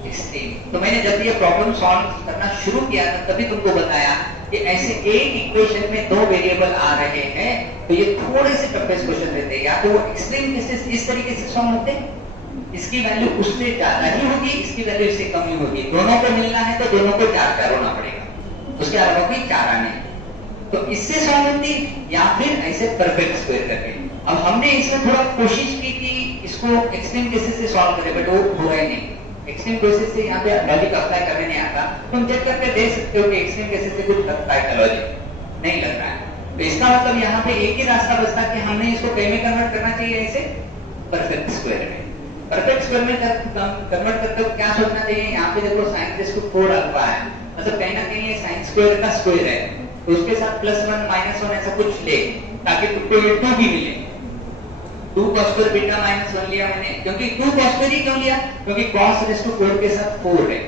एक्सट्रीम। तो मैंने जब ये प्रॉब्लम सॉल्व करना शुरू किया था तभी तुमको बताया कि ऐसे एक इक्वेशन में 2 वेरिएबल आ रहे हैं तो ये थोड़े से टफेस्ट क्वेश्चन रहते हैं, या तो वो एक्सट्रीम केसेस इस तरीके से सॉल्व होते हैं, इसकी वैल्यू उससे ज्यादा ही होगी, इसकी वैल्यू इससे कम ही होगी, दोनों को मिलना है तो दोनों को 4 होना पड़ेगा, उसके अलावा कोई चारा नहीं। तो इससे सॉल्व होती या फिर ऐसे परफेक्ट स्क्वायर करके। अब हमने इसमें थोड़ा कोशिश की कि इसको एक्सट्रीम केसेस से सॉल्व करें, बट वो हो रहा ही नहीं। एक्सट्रीम केसेस से यहाँ पे लॉजिक अप्लाई करने नहीं आता, तुम चेक करके देख सकते हो कि एक्सट्रीम केसेस से कुछ लगता है का लॉजिक नहीं लग रहा है। तो इसका मतलब यहाँ पे एक ही रास्ता बचता कि हमने इसको कहीं में कन्वर्ट करना चाहिए, ऐसे परफेक्ट स्क्वायर में। परफेक्ट स्क्वायर में कन्वर्ट करते हो क्या सोचना चाहिए, यहाँ पे देखो साइन रेज़ टू 4 अल्फा है, मतलब कहीं ना कहीं ये साइन स्क्वायर का स्क्वायर है, तो उसके साथ +1 -1 ऐसा कुछ ले ताकि तुमको ये 2 भी मिले। 2 cos स्क्वायर बीटा -1 लिया मैंने, क्योंकि 2 cos स्क्वायर ही क्यों लिया, क्योंकि cos रेज़ टू 4 के साथ 4 है,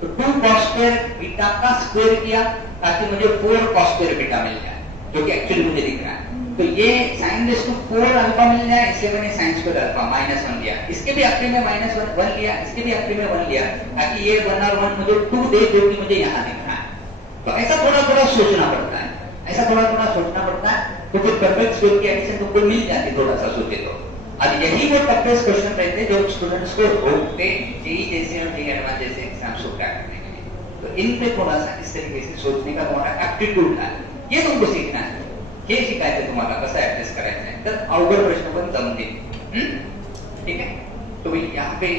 तो 2 cos स्क्वायर बीटा का स्क्वायर किया ताकि मुझे 4 cos स्क्वायर बीटा मिल जाए, जो कि एक्चुअली मुझे दिख रहा है। तो ये sin रेज़ टू 4 अल्फा मिल जाए, इसलिए मैंने sin स्क्वायर अल्फा -1 लिया, इसके भी आखिरी में -1 लिया, इसके भी आखिरी में 1 लिया, ताकि ये 1 और 1 मुझे 2 दे जो कि मुझे यहाँ दिख रहा है। तो ऐसा थोड़ा थोड़ा सोचना पड़ता है, ऐसा थोड़ा थोड़ा सोचना पड़ता है, तो फिर परफेक्ट स्क्वायर की एडिशन तुमको मिल जाती थोड़ा सा सोचे तो। अब यही वो टफेस्ट क्वेश्चन रहते जो स्टूडेंट्स को रोकते जेईई जैसे और जेईई एडवांस जैसे एग्जाम्स को क्रैक करने के लिए। तो इन पे थोड़ा सा इस तरीके से सोचने का तुम्हारा एप्टीट्यूड है, ये तुमको सीखना है, हे शिकायचं तुम्हाला कसं ऍडजस्ट करायचं आहे, तर अवघड प्रश्न पण जमतील, ठीक है। तो यहाँ पे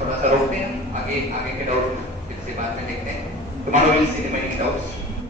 थोड़ा सा रोकते हैं, आगे के डाउट फिर से बाद में देखते हैं। Tomorrow will see the many doubts.